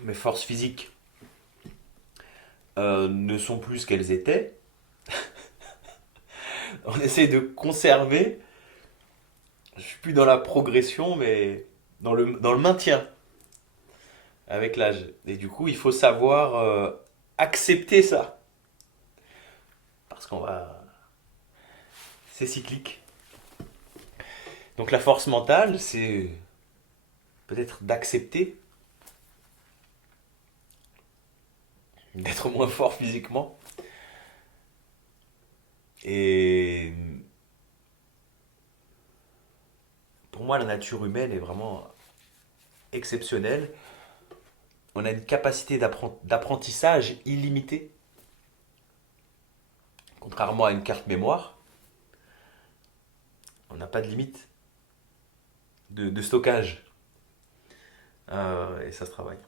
mes forces physiques ne sont plus ce qu'elles étaient. On essaie de conserver. Je suis plus dans la progression, mais dans le maintien avec l'âge. Et du coup, il faut savoir accepter ça. Parce qu'on va. C'est cyclique. Donc la force mentale, c'est peut-être d'accepter d'être moins fort physiquement. Et pour moi, la nature humaine est vraiment exceptionnelle. On a une capacité d'apprentissage illimitée, contrairement à une carte mémoire. On n'a pas de limite de stockage. Et ça se travaille.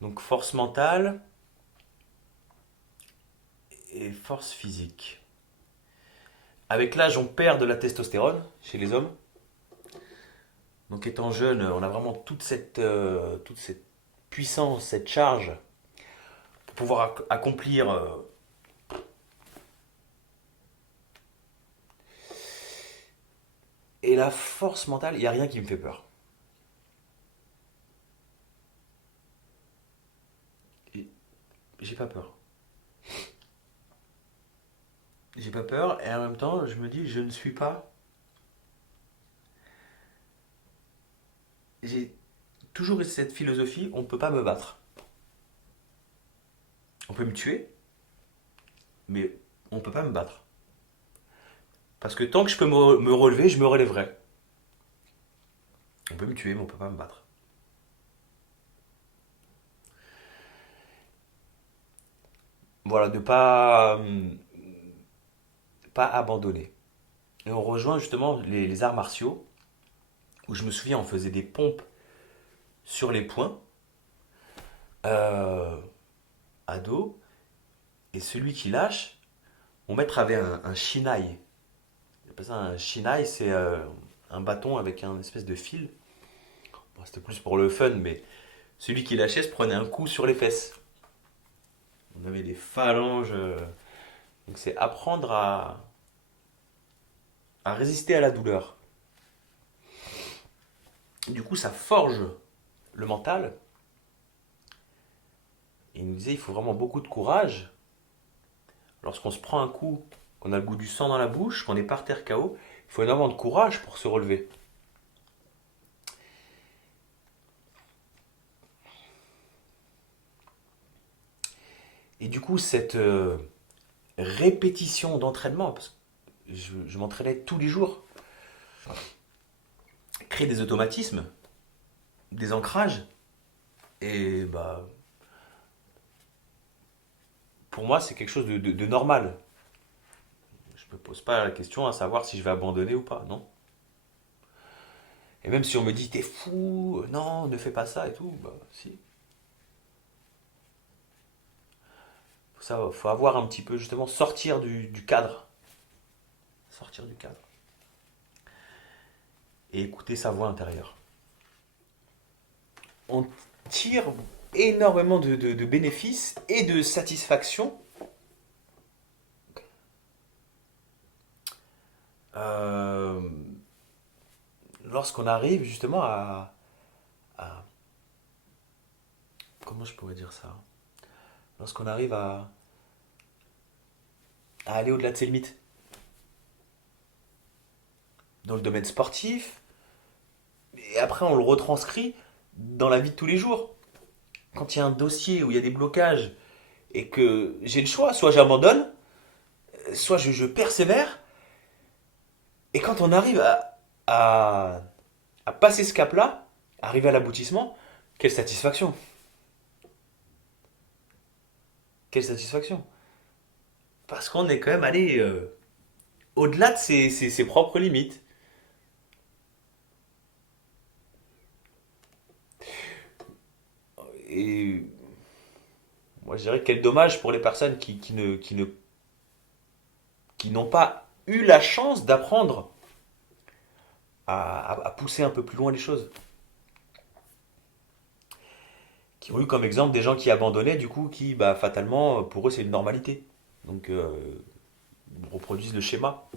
Donc force mentale et force physique. Avec l'âge, on perd de la testostérone chez les hommes. Donc étant jeune, on a vraiment toute cette puissance, cette charge pour pouvoir accomplir. Et la force mentale, il n'y a rien qui me fait peur. J'ai pas peur. J'ai pas peur et en même temps, je me dis, je ne suis pas. J'ai toujours eu cette philosophie, on ne peut pas me battre. On peut me tuer, mais on ne peut pas me battre. Parce que tant que je peux me relever, je me relèverai. On peut me tuer, mais on ne peut pas me battre. Voilà, de pas abandonner. Et on rejoint justement les arts martiaux, où je me souviens, on faisait des pompes sur les poings, euh, à dos, et celui qui lâche, mon maître avait un shinai. Il appelle ça un shinai, c'est un bâton avec un espèce de fil. Bon, c'était plus pour le fun, mais celui qui lâchait se prenait un coup sur les fesses. On avait des phalanges. Donc c'est apprendre à résister à la douleur. Du coup, ça forge le mental. Et il nous disait, il faut vraiment beaucoup de courage. Lorsqu'on se prend un coup, qu'on a le goût du sang dans la bouche, qu'on est par terre KO, il faut énormément de courage pour se relever. Et du coup, cette répétition d'entraînement, parce que je m'entraînais tous les jours, crée des automatismes, des ancrages. Et bah, pour moi, c'est quelque chose de normal. Je me pose pas la question à savoir si je vais abandonner ou pas, non. Et même si on me dit t'es fou, non, ne fais pas ça et tout, bah si. Faut avoir un petit peu justement sortir du cadre, sortir du cadre et écouter sa voix intérieure. On tire énormément de bénéfices et de satisfaction euh, lorsqu'on arrive justement à- comment je pourrais dire ça, lorsqu'on arrive à aller au-delà de ses limites dans le domaine sportif et après on le retranscrit dans la vie de tous les jours. Quand il y a un dossier où il y a des blocages et que j'ai le choix, soit j'abandonne, soit je persévère. Et quand on arrive à, à passer ce cap-là, arriver à l'aboutissement, quelle satisfaction. Quelle satisfaction. Parce qu'on est quand même allé au-delà de ses propres limites. Et moi je dirais quel dommage pour les personnes qui n'ont pas eu la chance d'apprendre à pousser un peu plus loin les choses. qui ont eu comme exemple des gens qui abandonnaient, du coup, qui, bah, fatalement, pour eux, c'est une normalité. Donc, reproduisent le schéma.